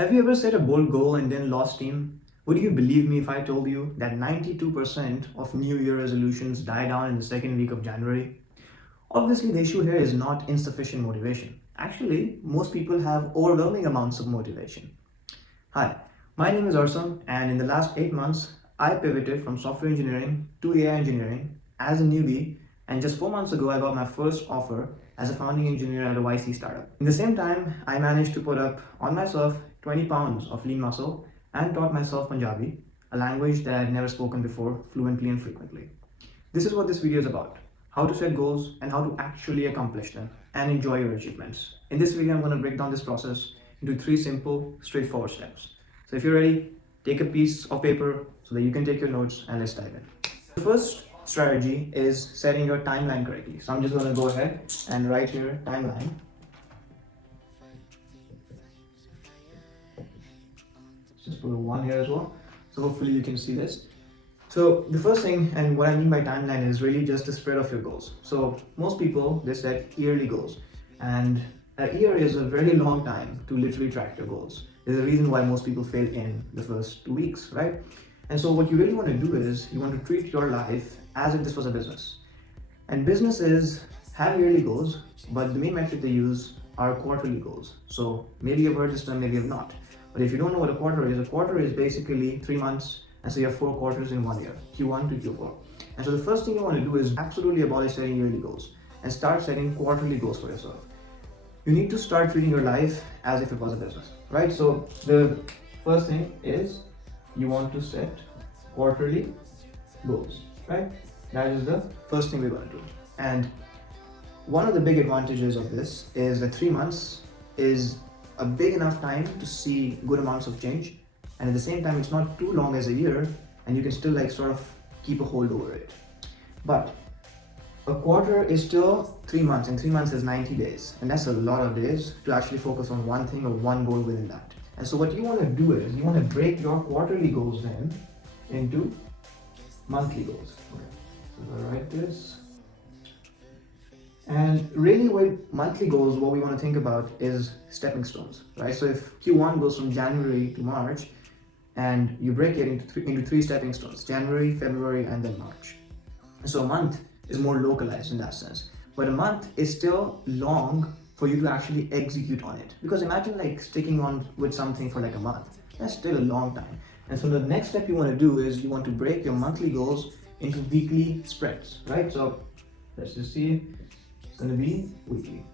Have you ever set a bold goal and then lost steam? Would you believe me if I told you that 92% of New Year resolutions die down in the second week of January? Obviously, the issue here is not insufficient motivation. Actually, most people have overwhelming amounts of motivation. Hi, my name is Arsam, and in the last 8 months, I pivoted from software engineering to AI engineering as a newbie, and just 4 months ago, I got my first offer as a founding engineer at a YC startup. In the same time, I managed to put up on myself 20 pounds of lean muscle and taught myself Punjabi, a language that I'd never spoken before, fluently and frequently. This is what this video is about: how to set goals and how to actually accomplish them and enjoy your achievements. In this video, I'm going to break down this process into 3 simple, straightforward steps. So if you're ready, take a piece of paper so that you can take your notes and let's dive in. The first strategy is setting your timeline correctly. So I'm just going to go ahead and write here timeline. Just put a 1 here as well. So hopefully you can see this. So the first thing, and what I mean by timeline, is really just the spread of your goals. So most people, they set yearly goals, and a year is a very long time to literally track your goals. There's a reason why most people fail in the first 2 weeks, right? And so what you really want to do is you want to treat your life as if this was a business. And businesses have yearly goals, but the main metric they use are quarterly goals. So maybe you've heard this term, maybe you've not. But if you don't know what a quarter is basically 3 months, and so you have 4 quarters in 1 year, Q1 to Q4. And so the first thing you want to do is absolutely abolish setting yearly goals and start setting quarterly goals for yourself. You need to start treating your life as if it was a business, right? So the first thing is you want to set quarterly goals, right? That is the first thing we're going to do. And one of the big advantages of this is that 3 months is a big enough time to see good amounts of change, and at the same time it's not too long as a year, and you can still sort of keep a hold over it. But a quarter is still 3 months, and 3 months is 90 days, and that's a lot of days to actually focus on one thing or one goal within that. And so what you want to do is you want to break your quarterly goals then into monthly goals. Okay. So I'll write this. And really with monthly goals, what we want to think about is stepping stones, right? So if Q1 goes from January to March, and you break it into 3 stepping stones: January, February, and then March. So a month is more localized in that sense. But a month is still long for you to actually execute on it. Because imagine sticking on with something for a month. That's still a long time. And so the next step you want to do is you want to break your monthly goals into weekly spreads, right? So let's just see. Going to be weekly.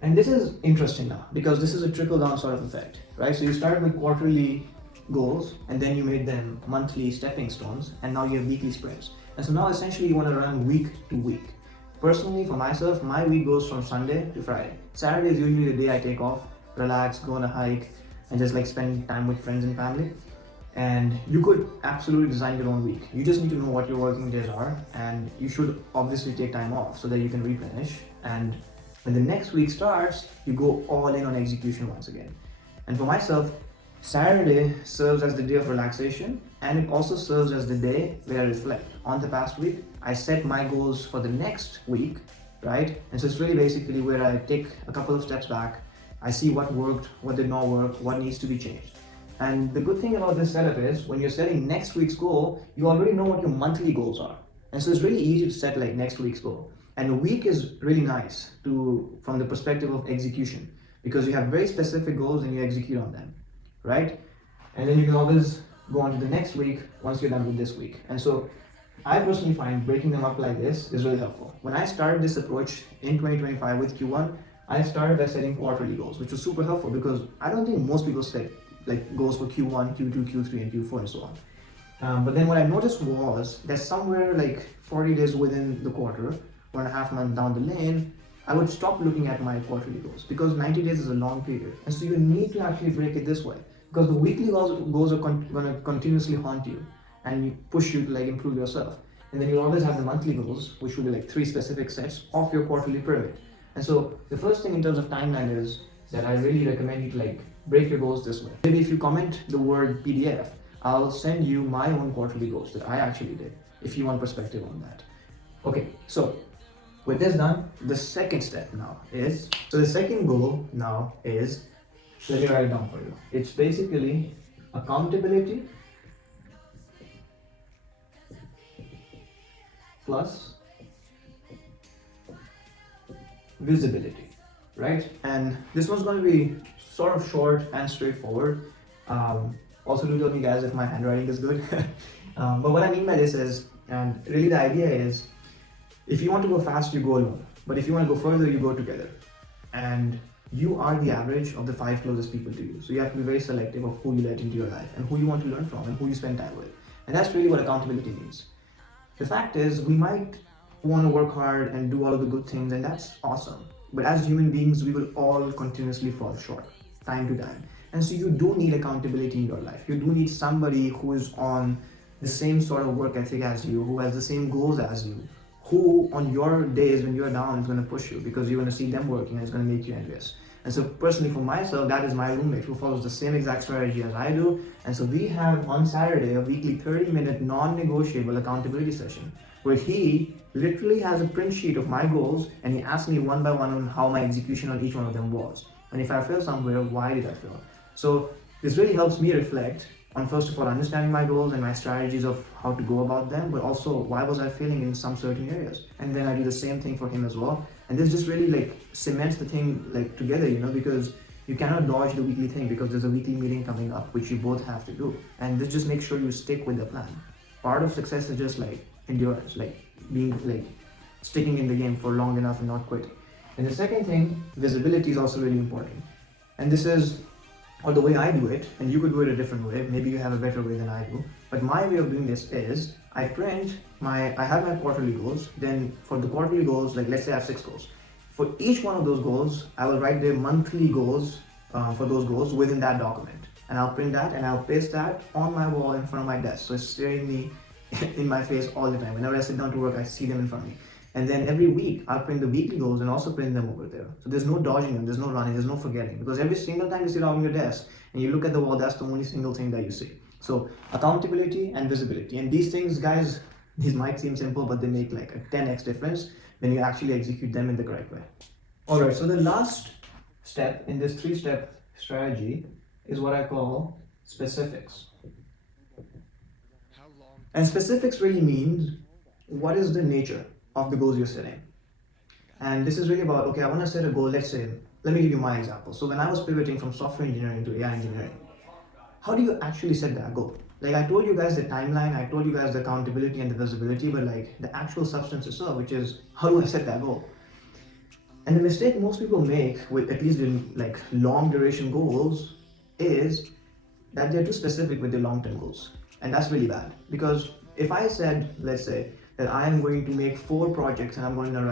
And this is interesting now because this is a trickle down sort of effect, right? So you started with quarterly goals and then you made them monthly stepping stones, and now you have weekly spreads. And so now essentially you want to run week to week. Personally, for myself, my week goes from Sunday to Friday. Saturday is usually the day I take off, relax, go on a hike, and just spend time with friends and family. And you could absolutely design your own week. You just need to know what your working days are, and you should obviously take time off so that you can replenish. And when the next week starts, you go all in on execution once again. And for myself, Saturday serves as the day of relaxation, and it also serves as the day where I reflect on the past week. I set my goals for the next week, right? And so it's really basically where I take a couple of steps back. I see what worked, what did not work, what needs to be changed. And the good thing about this setup is when you're setting next week's goal, you already know what your monthly goals are. And so it's really easy to set next week's goal. And a week is really nice from the perspective of execution, because you have very specific goals and you execute on them, right? And then you can always go on to the next week once you're done with this week. And so I personally find breaking them up like this is really helpful. When I started this approach in 2025 with Q1, I started by setting quarterly goals, which was super helpful because I don't think most people set goals for Q1, Q2, Q3, and Q4, and so on. But then what I noticed was that somewhere 40 days within the quarter, 1.5 months down the lane, I would stop looking at my quarterly goals because 90 days is a long period. And so you need to actually break it this way, because the weekly goals are going to continuously haunt you and push you to improve yourself. And then you always have the monthly goals, which will be 3 specific sets of your quarterly pyramid. And so the first thing in terms of timeline is that I really recommend you to break your goals this way. Maybe if you comment the word PDF, I'll send you my own quarterly goals that I actually did, if you want perspective on that. Okay, so with this done, the second step now is, so the second goal now is Let me write it down for you. It's basically accountability plus visibility, right? And this one's going to be sort of short and straightforward. Also, do tell me, guys, if my handwriting is good. But what I mean by this is, and really the idea is, if you want to go fast, you go alone. But if you want to go further, you go together. And you are the average of the 5 closest people to you. So you have to be very selective of who you let into your life and who you want to learn from and who you spend time with. And that's really what accountability means. The fact is, we might want to work hard and do all of the good things, and that's awesome. But as human beings, we will all continuously fall short, time to time. And so you do need accountability in your life. You do need somebody who is on the same sort of work ethic as you, who has the same goals as you, who on your days when you're down is going to push you because you're going to see them working and it's going to make you envious. And so personally for myself, that is my roommate who follows the same exact strategy as I do. And so we have on Saturday a weekly 30-minute non-negotiable accountability session where he literally has a print sheet of my goals and he asks me one by one on how my execution on each one of them was. And if I fail somewhere, why did I fail? So this really helps me reflect on, first of all, understanding my goals and my strategies of how to go about them, but also why was I failing in some certain areas. And then I do the same thing for him as well. And this just really like cements the thing like together, you know, because you cannot dodge the weekly thing because there's a weekly meeting coming up, which you both have to do. And this just makes sure you stick with the plan. Part of success is just like endurance, like being like sticking in the game for long enough and not quitting. And the second thing, visibility is also really important. And this is, or the way I do it, and you could do it a different way, maybe you have a better way than I do, but my way of doing this is, I have my quarterly goals, then for the quarterly goals, like let's say I have 6 goals. For each one of those goals, I will write the monthly goals for those goals within that document. And I'll print that and I'll paste that on my wall in front of my desk. So it's staring me in my face all the time. Whenever I sit down to work, I see them in front of me. And then every week, I'll print the weekly goals and also print them over there. So there's no dodging them, there's no running, there's no forgetting. Because every single time you sit down on your desk and you look at the wall, that's the only single thing that you see. So accountability and visibility. And these things, guys, these might seem simple, but they make like a 10x difference when you actually execute them in the correct way. All right, so the last step in this 3-step strategy is what I call specifics. And specifics really means what is the nature of the goals you're setting. And this is really about, okay, I want to set a goal, let's say, let me give you my example. So when I was pivoting from software engineering to AI engineering, how do you actually set that goal? Like I told you guys the timeline, I told you guys the accountability and the visibility, but like the actual substance itself, which is how do I set that goal? And the mistake most people make with at least in like long duration goals is that they're too specific with their long-term goals. And that's really bad because if I said, let's say, that I am going to make 4 projects and I'm going to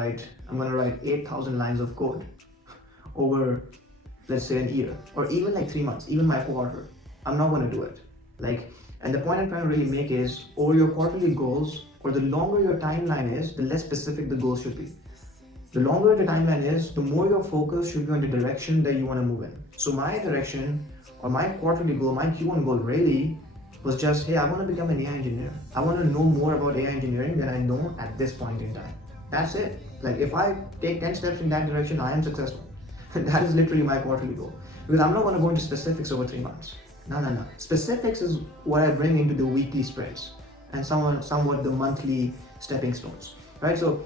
write 8,000 lines of code over, let's say, an year, or even like 3 months, even my quarter, I'm not going to do it. Like, and the point I'm trying to really make is, over your quarterly goals, or the longer your timeline is, the less specific the goals should be. The longer the timeline is, the more your focus should be on the direction that you want to move in. So my direction, or my quarterly goal, my Q1 goal really was just, hey, I want to become an AI engineer. I want to know more about AI engineering than I know at this point in time. That's it. Like if I take 10 steps in that direction, I am successful. That is literally my quarterly goal. Because I'm not going to go into specifics over 3 months. No. Specifics is what I bring into the weekly sprints and somewhat the monthly stepping stones, right? So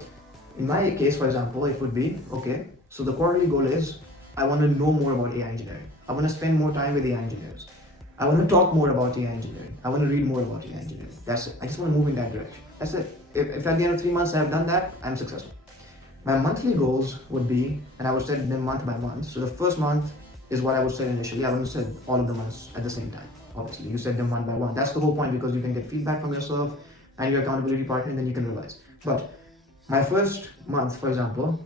in my case, for example, it would be, okay, so the quarterly goal is, I want to know more about AI engineering. I want to spend more time with AI engineers. I want to talk more about AI engineering. I want to read more about AI engineering. That's it. I just want to move in that direction. That's it. If at the end of 3 months I have done that, I'm successful. My monthly goals would be, and I would set them month by month. So the first month is what I would set initially. I wouldn't set all of the months at the same time. Obviously, you set them one by one. That's the whole point because you can get feedback from yourself and your accountability partner, and then you can revise. But my first month, for example,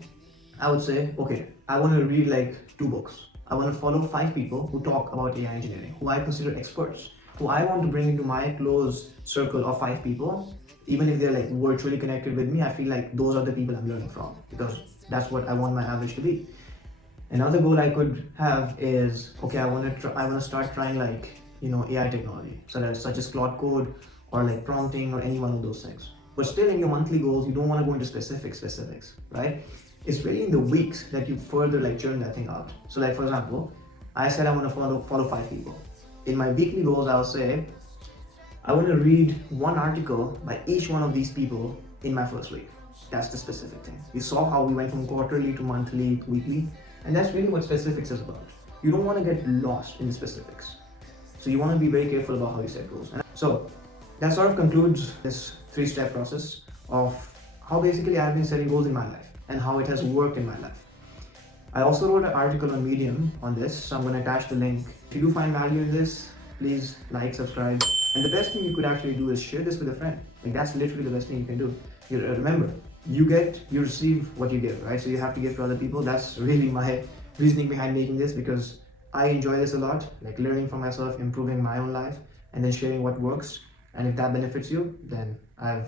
I would say, okay, I want to read like 2 books. I want to follow 5 people who talk about AI engineering, who I consider experts, who I want to bring into my close circle of 5 people. Even if they're like virtually connected with me, I feel like those are the people I'm learning from because that's what I want my average to be. Another goal I could have is, okay, I want to start trying like, AI technology, such as Claude Code or like prompting or any one of those things. But still in your monthly goals, you don't want to go into specifics, right? It's really in the weeks that you further like churn that thing out. So like for example, I said I want to follow 5 people. In my weekly goals, I'll say I want to read one article by each one of these people in my first week. That's the specific thing. You saw how we went from quarterly to monthly to weekly, and that's really what specifics is about. You don't want to get lost in the specifics. So you want to be very careful about how you set goals. And so that sort of concludes this 3-step process of how basically I've been setting goals in my life and how it has worked in my life. I also wrote an article on Medium on this, so I'm going to attach the link. If you do find value in this, please like, subscribe. And the best thing you could actually do is share this with a friend. Like, that's literally the best thing you can do. Remember, you receive what you give, right? So you have to give to other people. That's really my reasoning behind making this, because I enjoy this a lot, like learning from myself, improving my own life, and then sharing what works. And if that benefits you, then I've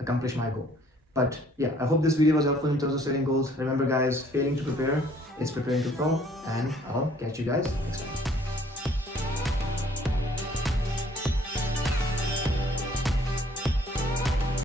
accomplished my goal. But yeah, I hope this video was helpful in terms of setting goals. Remember guys, failing to prepare is preparing to fail, and I'll catch you guys next time.